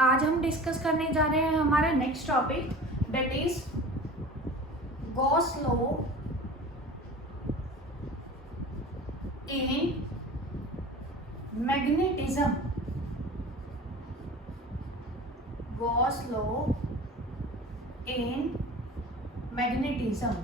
आज हम डिस्कस करने जा रहे हैं हमारा next topic, that is Gauss law in magnetism. Gauss law in magnetism.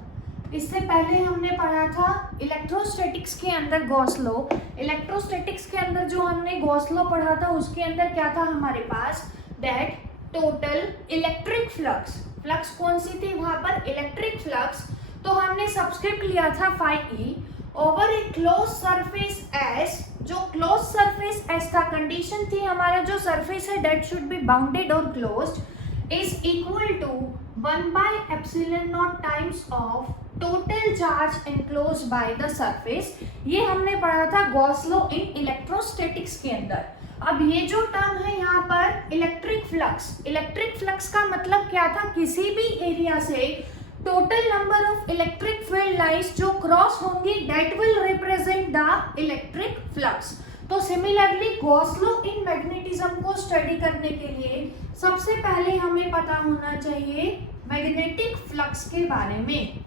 इससे पहले हमने पढ़ा था इलेक्ट्रोस्टैटिक्स के अंदर गॉस लॉ। इलेक्ट्रोस्टैटिक्स के अंदर जो हमने गॉस लॉ पढ़ा था उसके अंदर क्या था हमारे पास, that total electric flux. Flux कौन सी थी वहां पर, इलेक्ट्रिक फ्लक्स। तो हमने सबस्क्रिप्ट लिया था phi e over a close surface s। जो क्लोज सरफेस s था, कंडीशन थी हमारा जो सरफेस है दैट शुड बी बाउंडेड और closed is equal to 1/epsilon times of total charge enclosed by the surface. ये हमने पढ़ा था गॉस लॉ इन इलेक्ट्रोस्टैटिक्स के अंदर। अब ये जो टर्म है यहाँ पर इलेक्ट्रिक फ्लक्स, इलेक्ट्रिक फ्लक्स का मतलब क्या था, किसी भी एरिया से total number of electric field lines जो क्रॉस होंगी that will represent the electric flux. तो similarly Gauss law in magnetism को स्टडी करने के लिए सबसे पहले हमें पता होना चाहिए मैग्नेटिक फ्लक्स के बारे में।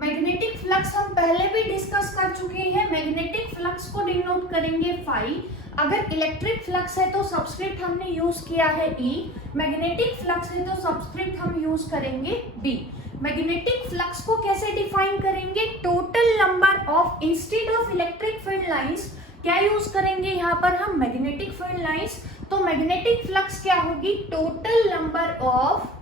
मैग्नेटिक फ्लक्स हम पहले भी डिस्कस कर चुके हैं। मैग्नेटिक फ्लक्स को डिनोट करेंगे फाई। अगर इलेक्ट्रिक फ्लक्स है तो सबस्क्रिप्ट हमने यूज किया है ई। मैग्नेटिक फ्लक्स है तो सबस्क्रिप्ट हम यूज करेंगे डी। मैग्नेटिक फ्लक्स को कैसे डिफाइन करेंगे, total number of, instead of electric field lines क्या यूज करेंगे यहाँ पर हम, मैग्नेटिक फील्ड लाइंस। तो मैग्नेटिक फ्लक्स क्या होगी, total number of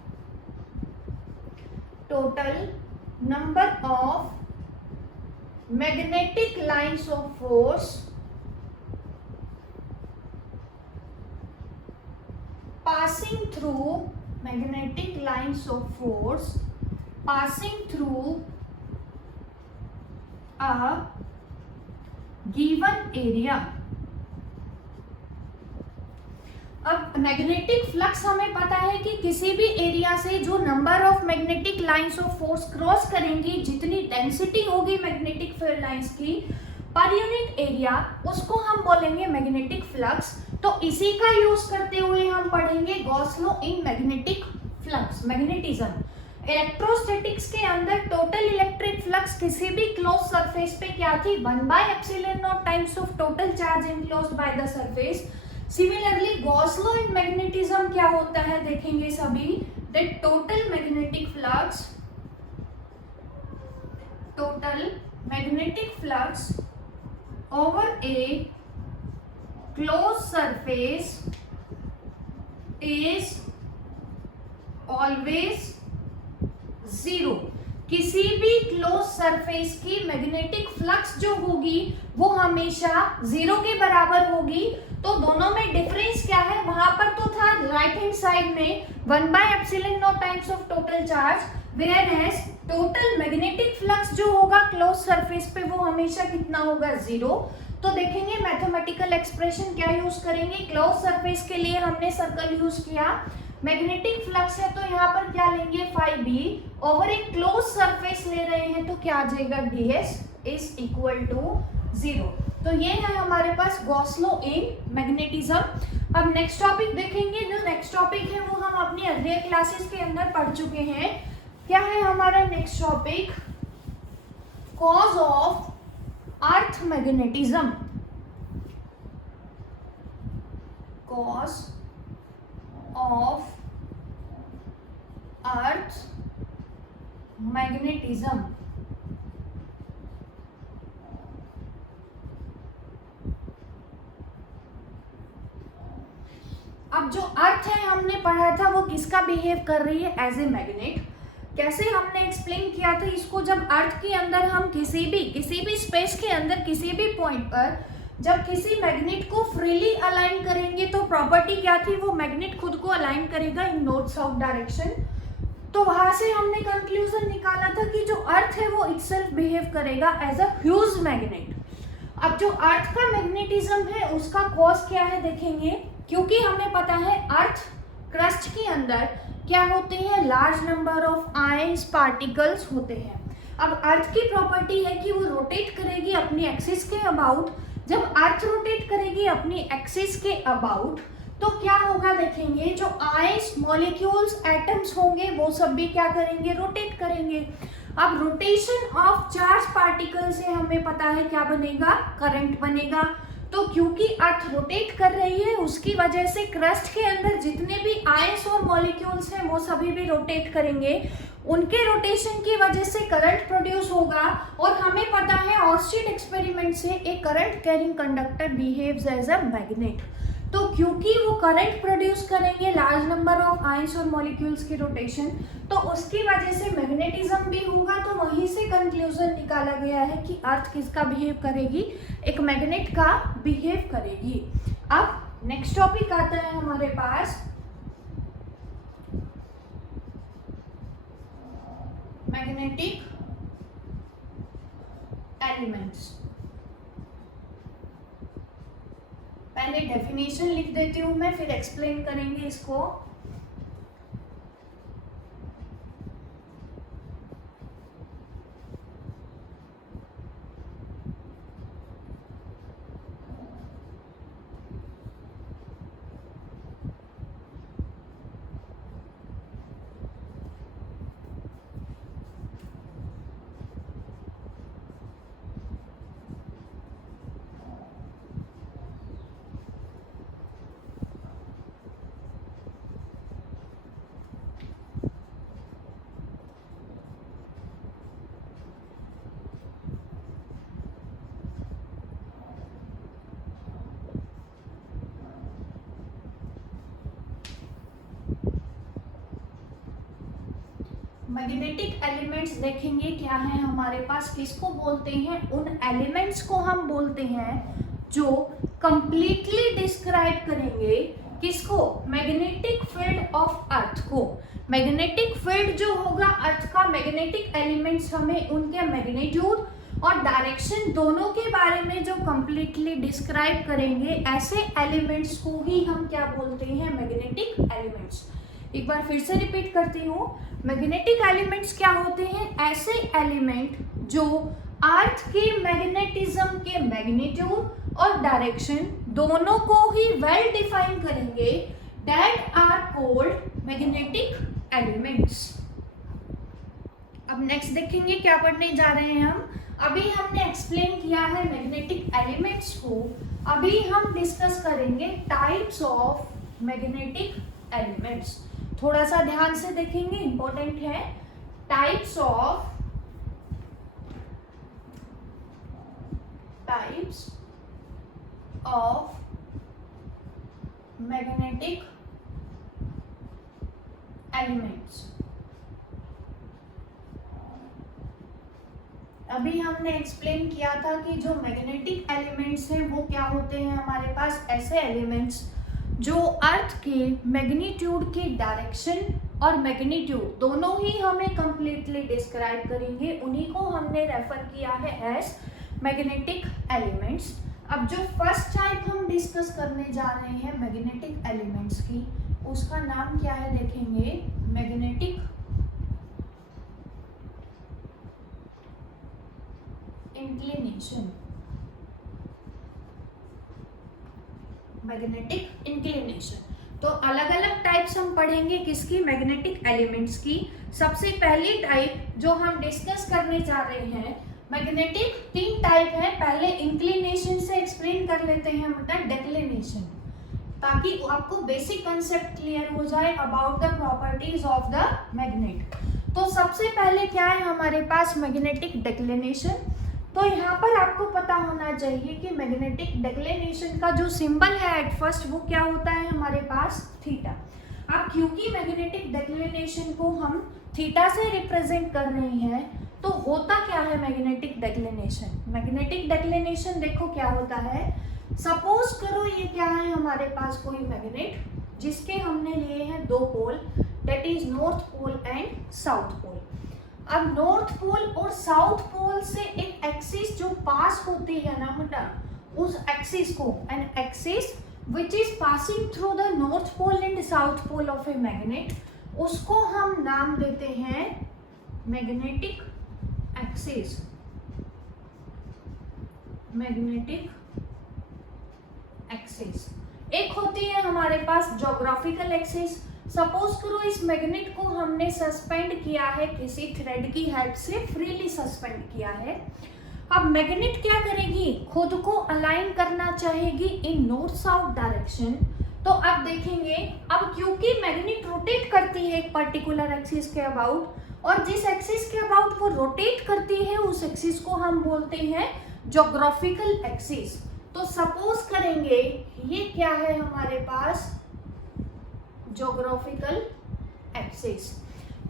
magnetic lines of force passing through magnetic lines of force passing through a given area। अब magnetic flux हमें पता है कि किसी भी एरिया से जो number of magnetic lines of force cross करेंगी, जितनी डेंसिटी होगी मैग्नेटिक फील्ड लाइंस की पर यूनिट एरिया, उसको हम बोलेंगे मैग्नेटिक फ्लक्स। तो इसी का यूज करते हुए हम पढ़ेंगे Gauss law in magnetic flux, magnetism. Electrostatics के अंदर टोटल इलेक्ट्रिक फ्लक्स किसी भी क्लोज सरफेस पे क्या थी, 1/epsilon times of total charge enclosed by the surface. Similarly Gauss law in magnetism क्या होता है देखेंगे सभी, that total magnetic flux over a close surface is always zero. किसी भी क्लोज सरफेस की मैग्नेटिक फ्लक्स जो होगी वो हमेशा जीरो के बराबर होगी। तो दोनों में डिफरेंस क्या है, वहां पर तो था राइट हैंड साइड में 1/epsilon times of total charge, whereas total magnetic flux जो होगा क्लोज सरफेस पे वो हमेशा कितना होगा, जीरो। तो देखेंगे मैथमेटिकल एक्सप्रेशन क्या यूज करेंगे, क्लोज सरफेस के लिए हमने सर्कल यूज किया, मैग्नेटिक फ्लक्स है तो यहाँ पर क्या लेंगे फाई बी, ओवर एक क्लोज सरफेस ले रहे हैं तो क्या आ जाएगा, ds is equal to zero. तो ये है हमारे पास गॉस लॉ इन मैग्नेटिज्म। अब नेक्स्ट टॉपिक देखेंगे। जो नेक्स्ट टॉपिक है वो हम अपनी अर्लियर क्लासेस के अंदर पढ़ चुके हैं। क्या है हमारा next topic, cause of earth magnetism. Cause of earth magnetism. अब जो अर्थ है हमने पढ़ा था वो किसका बिहेव कर रही है, एज ए मैग्नेट। कैसे हमने एक्सप्लेन किया था इसको, जब अर्थ के अंदर हम किसी भी स्पेस के अंदर किसी भी पॉइंट पर जब किसी मैग्नेट को फ्रीली अलाइन करेंगे तो प्रॉपर्टी क्या थी, वो मैग्नेट खुद को अलाइन करेगा इन नॉर्थ साउथ डायरेक्शन। तो वहां से हमने कंक्लूजन निकाला था कि जो अर्थ है वो इटसेल्फ बिहेव करेगा एज अ ह्यूज मैग्नेट। अब जो अर्थ का मैग्नेटिज्म है उसका कॉज क्या है देखेंगे, क्योंकि हमें पता है अर्थ क्रस्ट के अंदर क्या होते हैं, large number of ions particles होते हैं। अब अर्थ की प्रॉपर्टी है कि वो रोटेट करेगी अपनी एक्सिस के अबाउट। जब अर्थ रोटेट करेगी अपनी एक्सिस के अबाउट तो क्या होगा देखेंगे, जो आयंस, मॉलिक्यूल्स, एटम्स होंगे वो सब भी क्या करेंगे, रोटेट करेंगे। अब रोटेशन ऑफ चार्ज पार्टिकल से हमें पता है क्या बनेगा, करंट बनेगा। तो क्योंकि अर्थ रोटेट कर रही है उसकी वजह से क्रस्ट के अंदर जितने भी आयंस और मॉलिक्यूल्स हैं वो सभी भी रोटेट करेंगे, उनके रोटेशन की वजह से करंट प्रोड्यूस होगा। और हमें पता है ऑर्स्टीड एक्सपेरिमेंट से a current carrying conductor behaves as a magnet. तो क्योंकि वो करंट प्रोड्यूस करेंगे लार्ज नंबर ऑफ आयंस और मॉलिक्यूल्स की रोटेशन, तो उसकी वजह से मैग्नेटिज्म भी होगा। तो वहीं से कंक्लूजन निकाला गया है कि अर्थ किसका बिहेव करेगी, एक मैग्नेट का बिहेव करेगी। अब नेक्स्ट टॉपिक आता है हमारे पास मैग्नेटिक एलिमेंट्स। पहले डेफिनेशन लिख देती हूँ मैं, फिर एक्सप्लेन करेंगे इसको। मैग्नेटिक एलिमेंट्स देखेंगे क्या है हमारे पास, किसको बोलते हैं, उन एलिमेंट्स को हम बोलते हैं जो कंप्लीटली डिस्क्राइब करेंगे किसको, मैग्नेटिक फील्ड ऑफ अर्थ को। मैग्नेटिक फील्ड जो होगा अर्थ का, मैग्नेटिक एलिमेंट्स हमें उनके मैग्नीट्यूड और डायरेक्शन दोनों के बारे में जो कंप्लीटली डिस्क्राइब करेंगे, ऐसे एलिमेंट्स को ही हम क्या बोलते हैं, मैग्नेटिक एलिमेंट्स। एक बार फिर से रिपीट करती हूँ, मैग्नेटिक एलिमेंट्स क्या होते हैं, ऐसे एलिमेंट जो अर्थ के मैग्नेटिज्म के मैग्नीट्यूड और डायरेक्शन दोनों को ही वेल डिफाइन करेंगे, that are called magnetic elements. अब नेक्स्ट देखेंगे क्या पढ़ने जा रहे हैं हम। अभी हमने एक्सप्लेन किया है मैग्नेटिक एलिमेंट्स को, अभी हम डिस्कस करेंगे टाइप्स ऑफ मैग्नेटिक एलिमेंट्स। थोड़ा सा ध्यान से देखेंगे, इंपॉर्टेंट है। Types of magnetic elements. अभी हमने एक्सप्लेन किया था कि जो मैग्नेटिक एलिमेंट्स हैं वो क्या होते हैं हमारे पास, ऐसे एलिमेंट्स जो अर्थ के मैग्नीट्यूड की डायरेक्शन और मैग्नीट्यूड दोनों ही हमें कंप्लीटली डिस्क्राइब करेंगे, उन्हीं को हमने रेफर किया है एज मैग्नेटिक एलिमेंट्स। अब जो फर्स्ट टाइप हम डिस्कस करने जा रहे हैं मैग्नेटिक एलिमेंट्स की, उसका नाम क्या है देखेंगे, मैग्नेटिक इंक्लिनेशन। Magnetic inclination. तो अलग अलग टाइप्स हम पढ़ेंगे किसकी, मैग्नेटिक एलिमेंट्स की। सबसे पहली टाइप जो हम डिस्कस करने जा रहे हैं, मैग्नेटिक 3 टाइप है। पहले इंक्लिनेशन से एक्सप्लेन कर लेते हैं हम डेक्लिनेशन, ताकि आपको बेसिक कंसेप्ट क्लियर हो जाए about the properties of the magnet. तो सबसे पहले क्या है हमारे पास, मैग्नेटिक डेक्लिनेशन। तो यहाँ पर आपको पता होना चाहिए कि मैग्नेटिक डेक्लिनेशन का जो सिंबल है एट फर्स्ट वो क्या होता है हमारे पास, थीटा। अब क्योंकि मैग्नेटिक डेक्लिनेशन को हम थीटा से रिप्रेजेंट कर रहे हैं, तो होता क्या है मैग्नेटिक डेक्लिनेशन। मैग्नेटिक डेक्लिनेशन देखो क्या होता है, सपोज करो ये क्या है हमारे पास कोई मैग्नेट जिसके हमने लिए हैं 2 pole, that is north pole and south pole. अब नॉर्थ पोल और साउथ पोल से एक एक्सिस जो पास होती है ना बेटा, उस एक्सिस को, an axis which is passing through the north pole and south pole of a magnet, उसको हम नाम देते हैं मैग्नेटिक एक्सिस। Magnetic axis. एक होती है हमारे पास ज्योग्राफिकल एक्सिस। सपोज करो इस मैग्नेट को हमने सस्पेंड किया है, किसी थ्रेड की हेल्प से फ्रीली सस्पेंड किया है। अब मैग्नेट क्या करेगी, खुद को अलाइन करना चाहेगी इन नॉर्थ साउथ डायरेक्शन। तो अब देखेंगे, अब क्योंकि मैग्नेट रोटेट करती है एक पर्टिकुलर एक्सिस के अबाउट, और जिस एक्सिस के अबाउट वो रोटेट करती है उस एक्सिस को हम बोलते हैं ज्योग्राफिकल एक्सिस। तो सपोज करेंगे ये क्या है हमारे पास, ज्योग्राफिकल एक्सिस।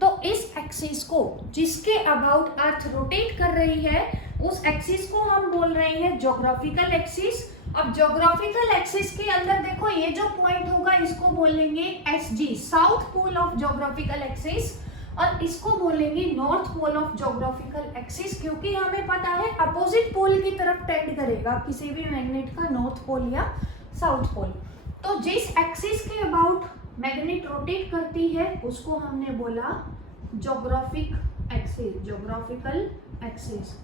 तो इस एक्सिस को जिसके अबाउट अर्थ रोटेट कर रही है उस एक्सिस को हम बोल रहे हैं ज्योग्राफिकल एक्सिस। अब ज्योग्राफिकल एक्सिस के अंदर देखो ये जो पॉइंट होगा इसको बोलेंगे SG, south pole of geographical axis, और इसको बोलेंगे north pole of geographical axis, क्योंकि हमें पता है अपोजिट पोल की तरफ टेंड करेगा किसी भी मैग्नेट का, नॉर्थ पोल या साउथ पोल। तो जिस एक्सिस के अबाउट मैग्नेट रोटेट करती है उसको हमने बोला ज्योग्राफिक एक्सिस, ज्योग्राफिकल एक्सिस।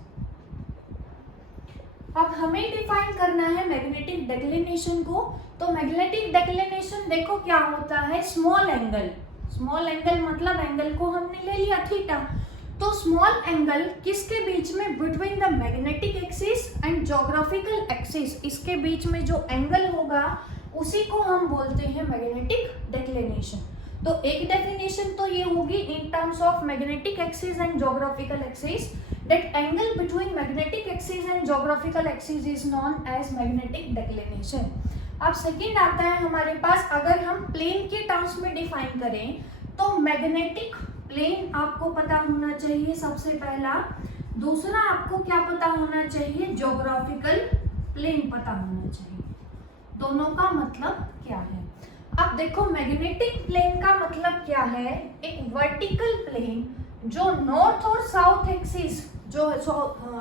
अब हमें डिफाइन करना है मैग्नेटिक डिक्लिनेशन को। तो मैग्नेटिक डिक्लिनेशन देखो क्या होता है, स्मॉल एंगल। स्मॉल एंगल मतलब एंगल को हमने ले लिया थीटा। तो स्मॉल एंगल किसके बीच में, between the magnetic axis and geographical axis, इसके बीच में जो एंगल होगा उसी को हम बोलते हैं मैग्नेटिक डिक्लिनेशन। तो एक डेफिनेशन तो ये होगी in terms of magnetic axis and geographical axis, that angle between magnetic axis and geographical axis is known as magnetic declination। अब सेकंड आता है हमारे पास, अगर हम प्लेन के टर्म्स में डिफाइन करें तो मैग्नेटिक प्लेन आपको पता होना चाहिए सबसे पहला। दूसरा आपको क्या पता होना चाहिए, ज्योग्राफिकल प्लेन पता होना चाहिए। दोनों का मतलब क्या है। अब देखो मैग्नेटिक प्लेन का मतलब क्या है, एक वर्टिकल प्लेन जो नॉर्थ और साउथ एक्सिस, जो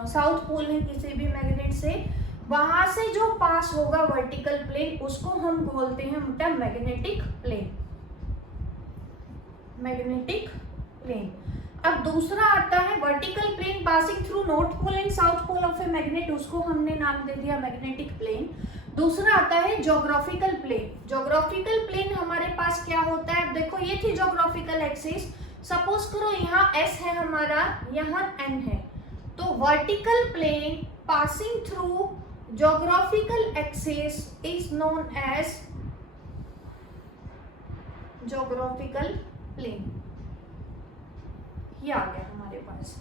साउथ पोल है किसी भी मैग्नेट से, वहां से जो पास होगा वर्टिकल प्लेन उसको हम बोलते हैं मतलब मैग्नेटिक प्लेन, मैग्नेटिक प्लेन। अब दूसरा आता है vertical plane passing through north pole and south pole of a magnet, उसको हमने नाम दे दिया मैग्नेटिक प्लेन। दूसरा आता है ज्योग्राफिकल प्लेन। ज्योग्राफिकल प्लेन हमारे पास क्या होता है, अब देखो ये थी ज्योग्राफिकल एक्सिस। सपोज करो यहाँ S है हमारा, यहाँ N है, तो vertical plane passing through geographical axis is known as geographical plane. ये आ गया हमारे पास।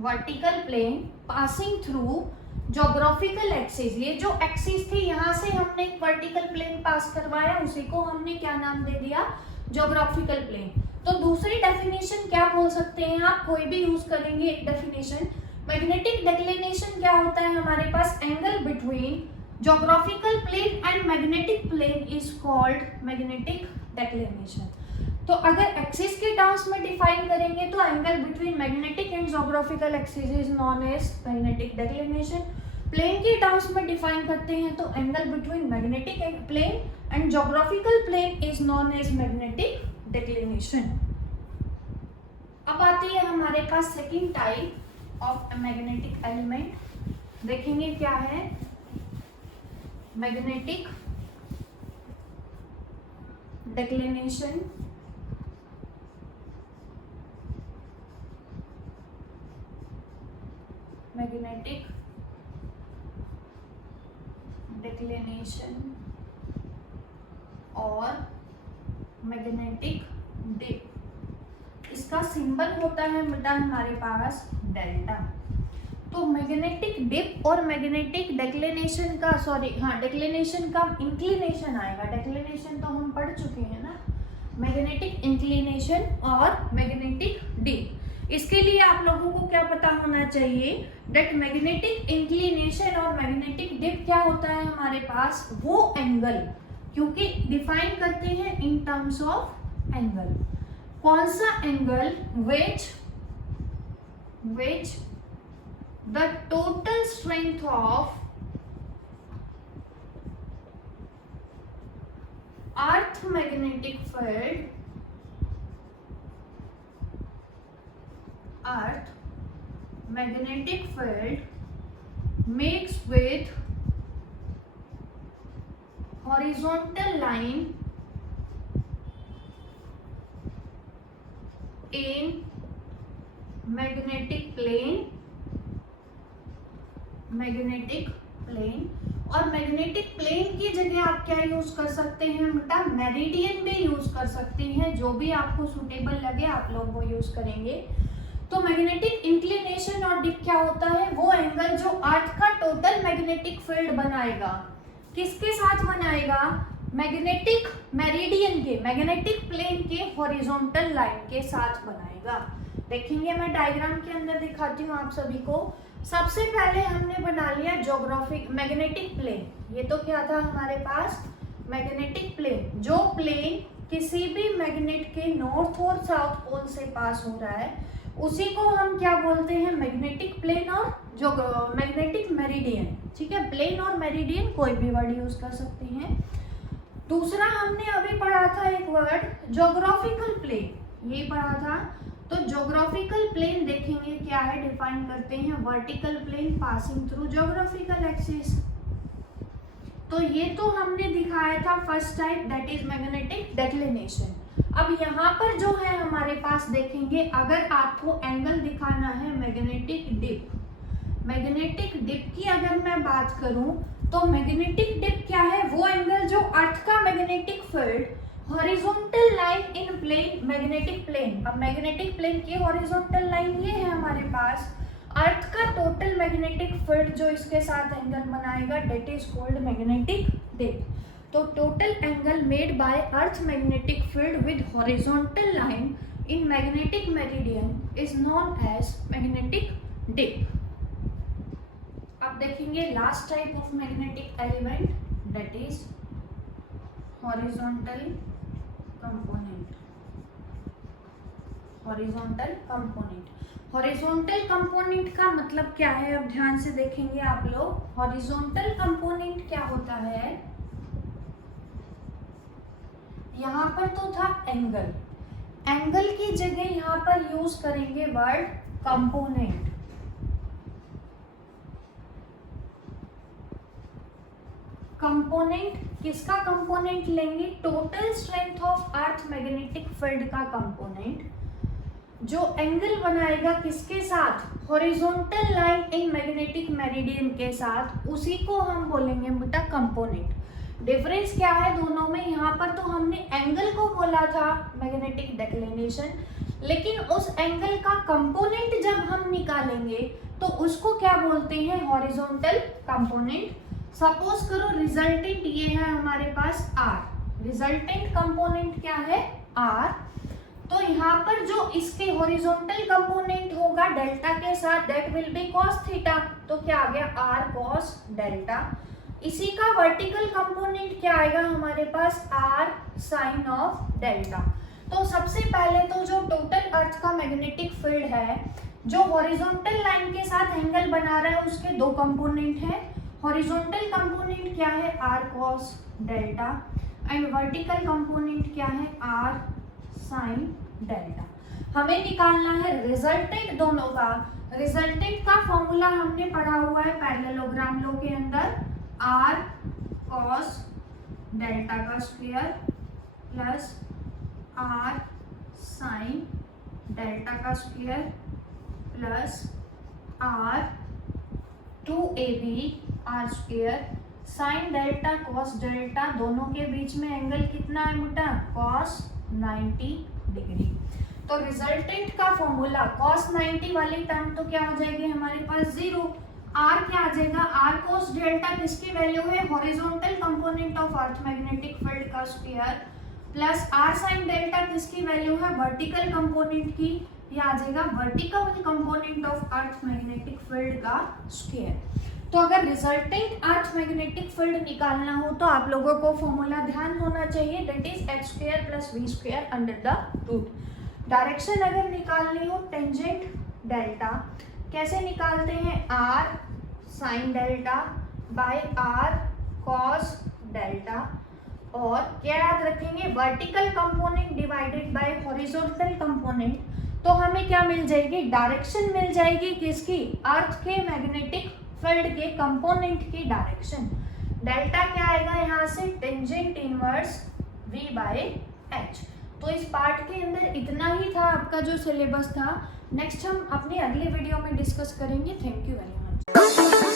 Vertical plane passing through geographical axis, ये जो एक्सिस थी यहाँ से हमने एक वर्टिकल प्लेन पास करवाया, उसी को हमने क्या नाम दे दिया, ज्योग्राफिकल प्लेन। तो दूसरी डेफिनेशन क्या बोल सकते हैं आप, कोई भी यूज करेंगे एक डेफिनेशन। मैग्नेटिक डिक्लिनेशन क्या होता है हमारे पास, angle between geographical plane and magnetic plane is called magnetic declination. तो अगर एक्सिस के टर्म्स में डिफाइन करेंगे तो angle between magnetic and geographical axis is known as magnetic declination. Plane के टर्म्स में डिफाइन करते हैं तो angle between magnetic plane and geographical plane is known as magnetic declination. अब आती है हमारे पास second type of magnetic element. देखेंगे क्या है, मैग्नेटिक डिक्लिनेशन। मैग्नेटिक डिक्लिनेशन और मैग्नेटिक डिप, इसका सिंबल होता है बेटा हमारे पास डेल्टा। तो मैग्नेटिक डिप और मैग्नेटिक डिक्लिनेशन का, सॉरी हाँ डिक्लिनेशन का इंक्लिनेशन आएगा, डिक्लिनेशन तो हम पढ़ चुके हैं ना, मैग्नेटिक इंक्लिनेशन और मैग्नेटिक डिप। इसके लिए आप लोगों को क्या पता होना चाहिए, दैट मैग्नेटिक इंक्लिनेशन और मैग्नेटिक डिप क्या होता है हमारे पास, वो एंगल, क्योंकि डिफाइन करते हैं इन टर्म्स ऑफ एंगल। कौन सा angle, which the total strength of earth magnetic field earth magnetic field makes with horizontal line in magnetic plane, magnetic plane. और मैग्नेटिक प्लेन की जगह आप क्या यूज कर सकते हैं बेटा, मेरिडियन भी यूज कर सकते हैं, जो भी आपको सुटेबल लगे आप लोग वो यूज करेंगे। तो मैग्नेटिक इंक्लिनेशन और डिप क्या होता है, वो एंगल जो अर्थ का टोटल मैग्नेटिक फील्ड बनाएगा, किसके साथ बनाएगा, मैग्नेटिक मेरिडियन के, मैग्नेटिक प्लेन के हॉरिजॉन्टल लाइन के साथ बनाएगा। देखेंगे मैं डायग्राम के अंदर दिखाती हूँ आप सभी को। सबसे पहले हमने बना लिया ज्योग्राफिक मैग्नेटिक प्लेन। ये तो क्या था हमारे पास, मैग्नेटिक प्लेन, जो प्लेन किसी भी मैग्नेट के नॉर्थ और साउथ पोल से पास हो रहा है उसी को हम क्या बोलते हैं, मैग्नेटिक प्लेन और जो मैग्नेटिक मेरिडियन। ठीक है, प्लेन और मेरिडियन कोई भी वर्ड यूज कर सकते हैं। दूसरा हमने अभी पढ़ा था एक वर्ड ज्योग्राफिकल प्लेन, ये पढ़ा था। तो ज्योग्राफिकल प्लेन देखेंगे क्या है, डिफाइन करते हैं vertical plane passing through geographical axis. तो ये तो हमने दिखाया था first type, that is magnetic declination. अब यहाँ पर जो है हमारे पास देखेंगे, अगर आपको एंगल दिखाना है मैग्नेटिक डिप, मैग्नेटिक डिप की अगर मैं बात करूं तो मैग्नेटिक डिप क्या है, वो एंगल जो अर्थ का magnetic field horizontal line in plane, magnetic plane. अब मैग्नेटिक प्लेन की हॉरिजॉन्टल लाइन ये है हमारे पास, अर्थ का टोटल मैग्नेटिक फील्ड जो इसके साथ एंगल बनाएगा that is called magnetic dip. तो total angle made by earth magnetic field with horizontal line in magnetic meridian is known as magnetic dip. अब देखेंगे last type of magnetic element, that is horizontal component. Horizontal component, horizontal component का मतलब क्या है, अब ध्यान से देखेंगे आप लोग। हॉरिजॉन्टल कंपोनेंट क्या होता है, यहाँ पर तो था एंगल, एंगल की जगह यहाँ पर यूज करेंगे वर्ड कंपोनेंट। कंपोनेंट किसका कंपोनेंट लेंगे, total strength of earth magnetic field का कंपोनेंट, जो एंगल बनाएगा किसके साथ, horizontal line in magnetic meridian के साथ, उसी को हम बोलेंगे बेटा कंपोनेंट। डिफरेंस क्या है दोनों में, यहाँ पर तो हमने एंगल को बोला था मैग्नेटिक डिक्लिनेशन, लेकिन उस एंगल का कंपोनेंट जब हम निकालेंगे तो उसको क्या बोलते हैं, हॉरिजॉन्टल कंपोनेंट। सपोज करो रिजल्टेंट ये है हमारे पास आर, रिजल्टेंट कंपोनेंट क्या है आर। तो यहाँ पर जो इसके हॉरिजॉन्टल कंपोनेंट होगा डेल्टा के साथ, that will be cos theta, तो क्या आ गया आर कॉस डेल्टा। इसी का वर्टिकल कंपोनेंट क्या आएगा हमारे पास, आर साइन ऑफ डेल्टा। तो सबसे पहले तो जो टोटल अर्थ का मैग्नेटिक फील्ड है, जो हॉरिजॉन्टल लाइन के साथ एंगल बना रहा है, उसके दो कंपोनेंट है। हॉरिजॉन्टल कंपोनेंट क्या है, R cos delta, and vertical component क्या है, आर साइन डेल्टा। हमें निकालना है रिजल्टेंट दोनों का। रिजल्टेंट का फॉर्मूला हमने पढ़ा हुआ है पैरेललोग्राम लॉ के अंदर, आर कॉस डेल्टा का square plus R sine delta का square plus R 2ab R square sine delta cos delta, दोनों के बीच में एंगल कितना है बेटा, कॉस 90 डिग्री। तो रिजल्टेंट का फॉर्मूला कॉस 90 वाली टर्म तो क्या हो जाएगी हमारे पास जीरो, आर क्या आ जाएगा, आर कॉस डेल्टा किसकी वैल्यू है, horizontal component of earth magnetic field का square, plus R sine delta किसकी वैल्यू है, वर्टिकल कंपोनेंट की, ये आ जाएगा vertical component of earth magnetic field का स्क्वायर। तो अगर रिजल्टेंट अर्थ मैग्नेटिक फील्ड निकालना हो तो आप लोगों को फॉर्मूला ध्यान होना चाहिए, that is X square plus V square under the root. Direction अगर निकालनी हो टेंजेंट डेल्टा, कैसे निकालते हैं, R sine delta by R cos delta, और क्या याद रखेंगे, vertical component divided by horizontal component. तो हमें क्या मिल जाएगी, डायरेक्शन मिल जाएगी किसकी, अर्थ के मैग्नेटिक फील्ड के कंपोनेंट की डायरेक्शन। डेल्टा क्या आएगा यहाँ से, tangent inverse v by h। तो इस पार्ट के अंदर इतना ही था आपका जो सिलेबस था। नेक्स्ट हम अपनी अगले वीडियो में डिस्कस करेंगे। Thank you very much.